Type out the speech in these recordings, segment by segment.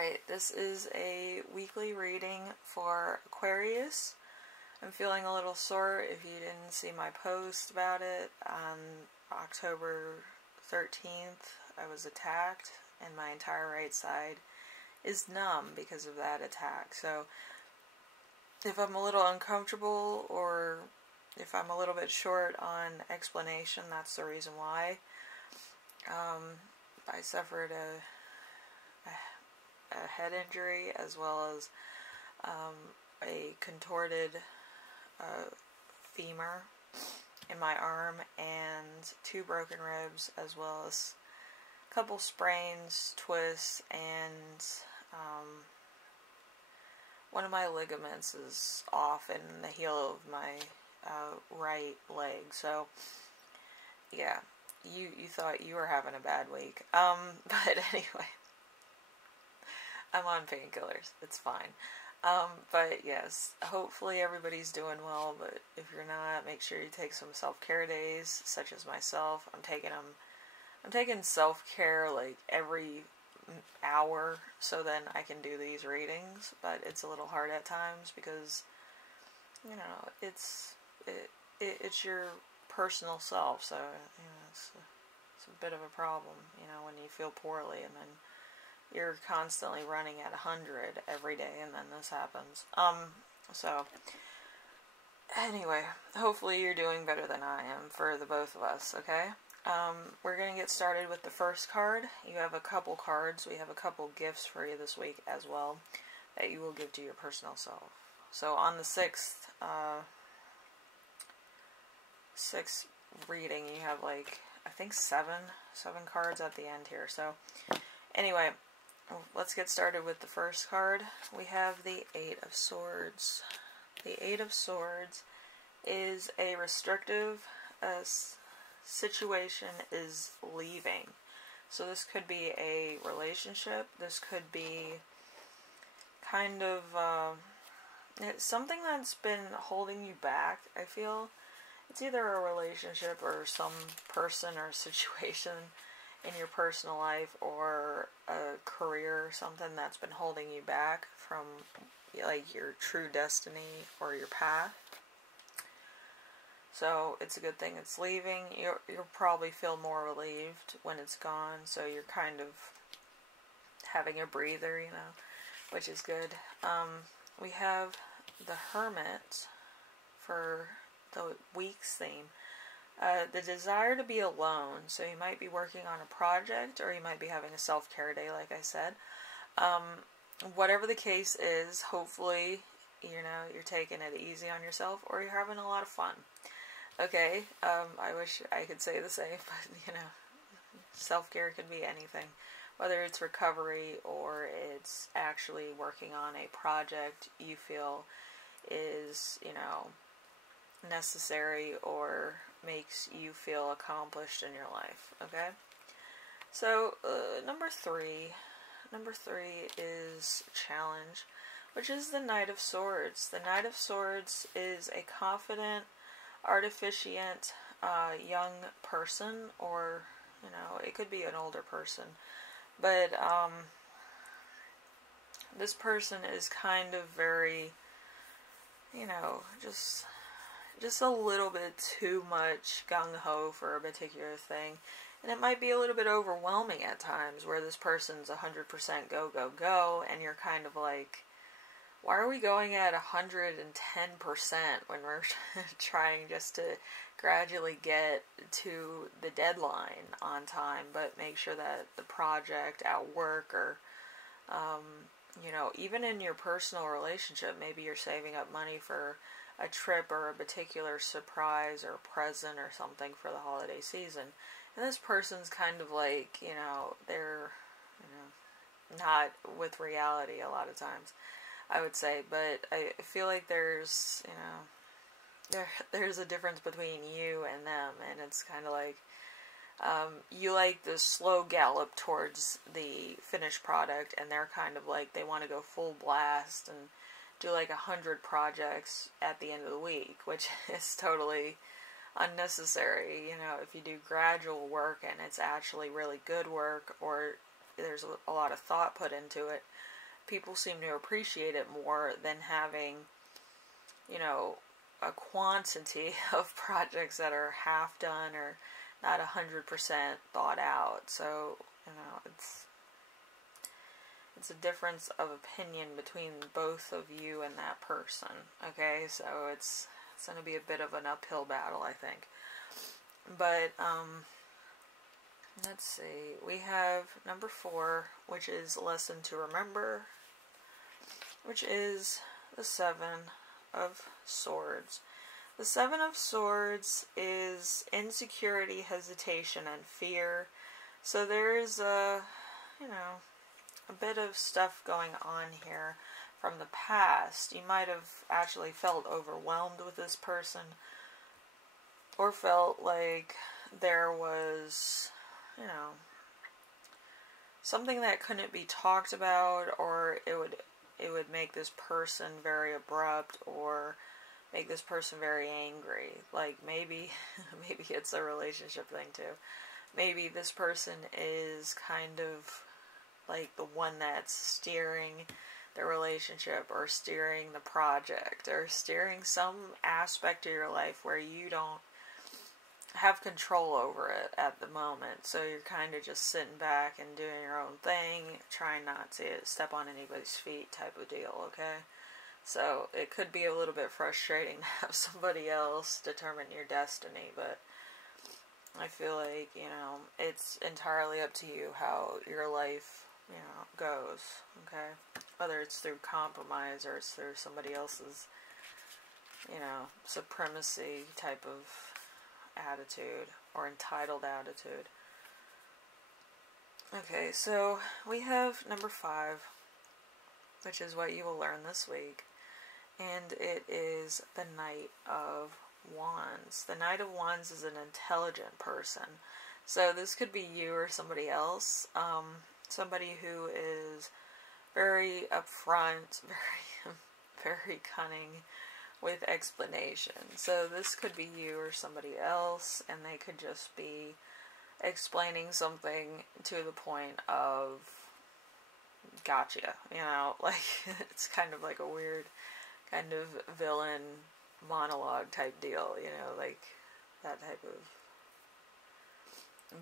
Alright, this is a weekly reading for Aquarius. I'm feeling a little sore. If you didn't see my post about it, on October 13th I was attacked and my entire right side is numb because of that attack. So if I'm a little uncomfortable or if I'm a little bit short on explanation, that's the reason why. I suffered a head injury as well as a contorted femur in my arm and 2 broken ribs, as well as a couple sprains, twists, and one of my ligaments is off in the heel of my right leg. So yeah, you thought you were having a bad week. But anyway, I'm on painkillers. It's fine. But yes, hopefully everybody's doing well, but if you're not, make sure you take some self-care days, such as myself. I'm taking self-care like every hour so then I can do these readings, but it's a little hard at times because, you know, it's your personal self, so, you know, it's a bit of a problem, you know, when you feel poorly and then you're constantly running at 100 every day, and then this happens. So, anyway, hopefully you're doing better than I am for the both of us, okay? We're going to get started with the first card. You have a couple cards. We have a couple gifts for you this week as well that you will give to your personal self. So, on the sixth reading, you have like, I think seven cards at the end here. So, anyway, let's get started with the first card. We have the 8 of Swords. The 8 of Swords is a restrictive situation is leaving. So this could be a relationship. This could be kind of something that's been holding you back, I feel. It's either a relationship or some person or situation in your personal life, or a career or something that's been holding you back from like your true destiny or your path. So it's a good thing it's leaving. You'll probably feel more relieved when it's gone, so you're kind of having a breather, you know, which is good. We have the Hermit for the week's theme. The desire to be alone, so you might be working on a project or you might be having a self-care day, like I said. Whatever the case is, hopefully, you know, you're taking it easy on yourself or you're having a lot of fun. Okay, I wish I could say the same, but, you know, self-care can be anything. Whether it's recovery or it's actually working on a project you feel is, you know, necessary or makes you feel accomplished in your life, okay? So, number three is challenge, which is the Knight of Swords. The Knight of Swords is a confident, artificient, young person, or, you know, it could be an older person, but, this person is kind of very, you know, just a little bit too much gung-ho for a particular thing. And it might be a little bit overwhelming at times, where this person's 100% go, go, go, and you're kind of like, why are we going at 110% when we're trying just to gradually get to the deadline on time, but make sure that the project at work or, you know, even in your personal relationship, maybe you're saving up money for a trip or a particular surprise or present or something for the holiday season. And this person's kind of like, you know, they're, you know, not with reality a lot of times, I would say. But I feel like there's, you know, there's a difference between you and them. And it's kind of like, you like the slow gallop towards the finished product, and they're kind of like, they want to go full blast and do like 100 projects at the end of the week, which is totally unnecessary. You know, if you do gradual work and it's actually really good work, or there's a lot of thought put into it, people seem to appreciate it more than having, you know, a quantity of projects that are half done or not 100% thought out. So, you know, it's a difference of opinion between both of you and that person. Okay, so it's going to be a bit of an uphill battle, I think. But let's see. We have number 4, which is lesson to remember, which is the 7 of Swords. The 7 of Swords is insecurity, hesitation, and fear. So there's a, you know, a bit of stuff going on here from the past. You might have actually felt overwhelmed with this person, or felt like there was, you know, something that couldn't be talked about, or it would make this person very abrupt, or make this person very angry. Like maybe it's a relationship thing too. Maybe this person is kind of like the one that's steering the relationship, or steering the project, or steering some aspect of your life where you don't have control over it at the moment. So you're kind of just sitting back and doing your own thing, trying not to step on anybody's feet type of deal, okay? So it could be a little bit frustrating to have somebody else determine your destiny, but I feel like, you know, it's entirely up to you how your life, you know, goes, okay? Whether it's through compromise or it's through somebody else's, you know, supremacy type of attitude, or entitled attitude. Okay, so we have number 5, which is what you will learn this week, and it is the Knight of Wands. The Knight of Wands is an intelligent person, so this could be you or somebody else, somebody who is very upfront, very cunning with explanation. So this could be you or somebody else, and they could just be explaining something to the point of gotcha, you know, like it's kind of like a weird kind of villain monologue type deal, you know, like that type of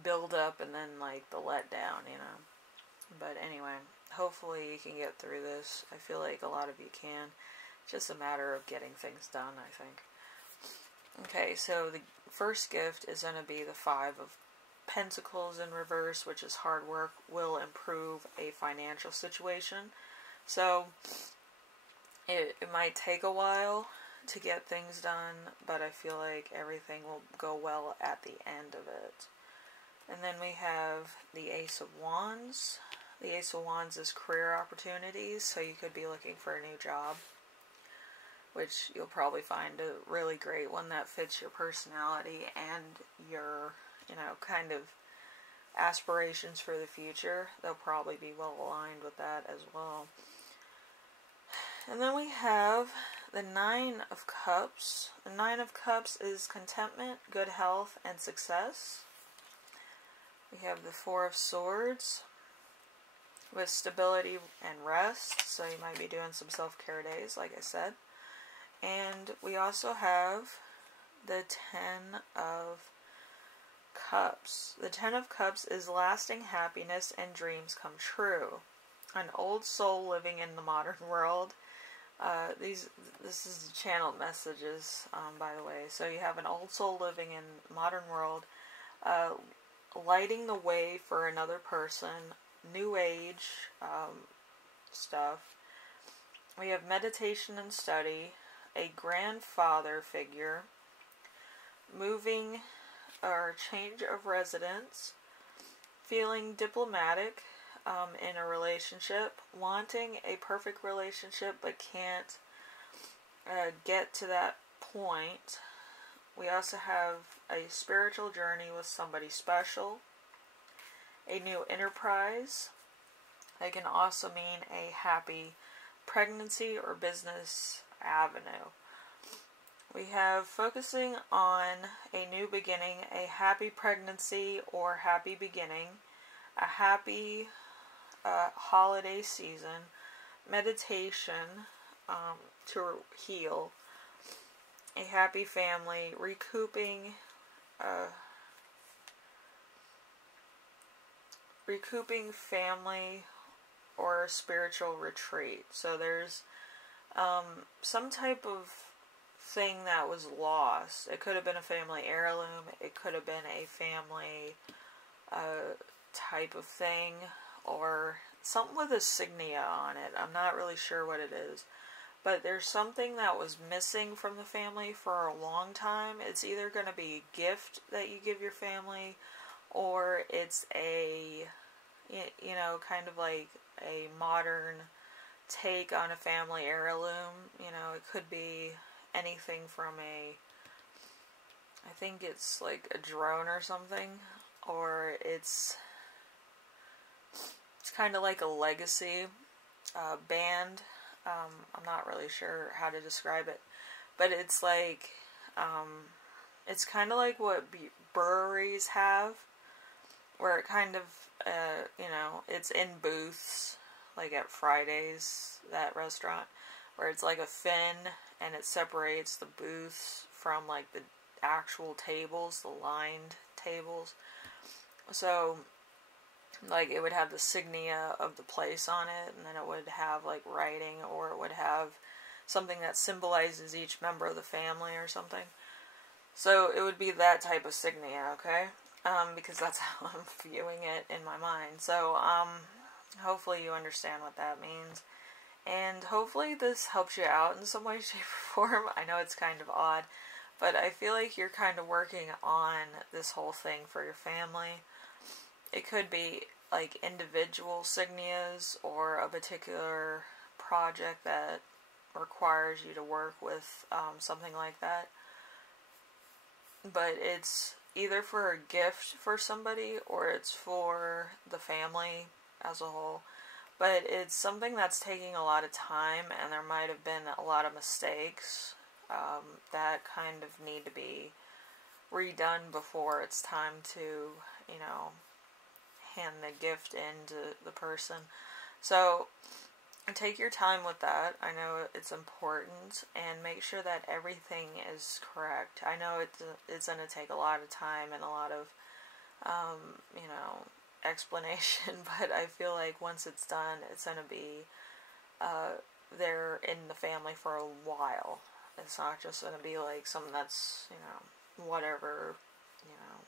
build up and then like the letdown, you know. But anyway, hopefully you can get through this. I feel like a lot of you can. Just a matter of getting things done, I think. Okay, so the first gift is going to be the 5 of Pentacles in reverse, which is hard work will improve a financial situation. So it might take a while to get things done, but I feel like everything will go well at the end of it. And then we have the Ace of Wands. The Ace of Wands is career opportunities, so you could be looking for a new job, which you'll probably find a really great one that fits your personality and your, you know, kind of aspirations for the future. They'll probably be well aligned with that as well. And then we have the 9 of Cups. The 9 of Cups is contentment, good health, and success. We have the 4 of Swords with stability and rest, so you might be doing some self-care days, like I said. And we also have the 10 of Cups. The 10 of Cups is lasting happiness and dreams come true. An old soul living in the modern world. This is channeled messages, by the way. So you have an old soul living in the modern world, lighting the way for another person, new age stuff. We have meditation and study, a grandfather figure, moving or change of residence, feeling diplomatic in a relationship, wanting a perfect relationship but can't get to that point. We also have a spiritual journey with somebody special, a new enterprise. It can also mean a happy pregnancy or business avenue. We have focusing on a new beginning, a happy pregnancy or happy beginning, a happy holiday season, meditation to heal, a happy family, recouping family, or a spiritual retreat. So there's some type of thing that was lost. It could have been a family heirloom. It could have been a family type of thing, or something with insignia on it. I'm not really sure what it is. But there's something that was missing from the family for a long time. It's either going to be a gift that you give your family, or it's a, you know, kind of like a modern take on a family heirloom. You know, it could be anything from I think it's like a drone or something, or it's kind of like a legacy band. I'm not really sure how to describe it, but it's like, it's kind of like what breweries have, where it kind of, you know, it's in booths, like at Fridays, that restaurant, where it's like a fin, and it separates the booths from like the actual tables, the lined tables. So like it would have the insignia of the place on it, and then it would have like writing, or it would have something that symbolizes each member of the family or something. So it would be that type of insignia, okay? Because that's how I'm viewing it in my mind. So hopefully you understand what that means, and hopefully this helps you out in some way, shape, or form. I know it's kind of odd, but I feel like you're kind of working on this whole thing for your family. It could be like individual insignias, or a particular project that requires you to work with something like that. But it's either for a gift for somebody, or it's for the family as a whole. But it's something that's taking a lot of time, and there might have been a lot of mistakes that kind of need to be redone before it's time to, you know, hand the gift in to the person. So take your time with that. I know it's important, and make sure that everything is correct. I know it's going to take a lot of time and a lot of you know, explanation, but I feel like once it's done, it's going to be there in the family for a while. It's not just going to be like something that's, you know, whatever, you know.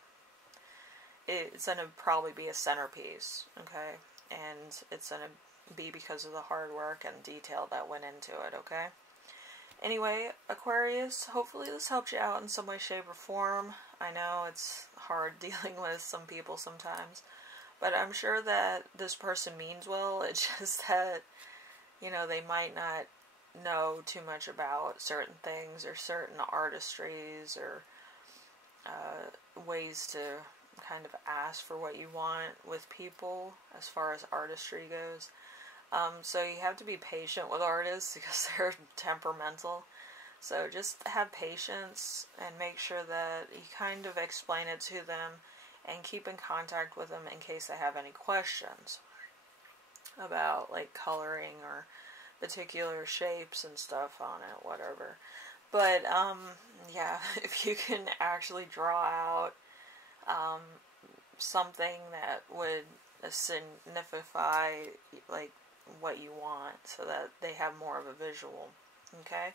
It's going to probably be a centerpiece, okay? And it's going to be because of the hard work and detail that went into it, okay? Anyway, Aquarius, hopefully this helped you out in some way, shape, or form. I know it's hard dealing with some people sometimes, but I'm sure that this person means well. It's just that, you know, they might not know too much about certain things, or certain artistries, or ways to kind of ask for what you want with people as far as artistry goes. So you have to be patient with artists because they're temperamental. So just have patience and make sure that you kind of explain it to them and keep in contact with them in case they have any questions about like coloring or particular shapes and stuff on it, whatever. But yeah, if you can actually draw out something that would signify like what you want, so that they have more of a visual. Okay?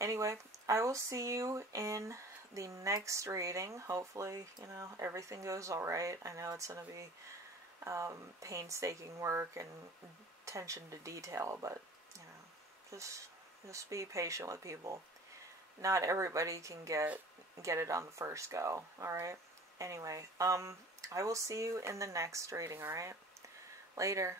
Anyway, I will see you in the next reading. Hopefully, you know, everything goes alright. I know it's going to be painstaking work and attention to detail, but, you know, just be patient with people. Not everybody can get it on the first go, alright? Anyway, I will see you in the next reading, alright? Later.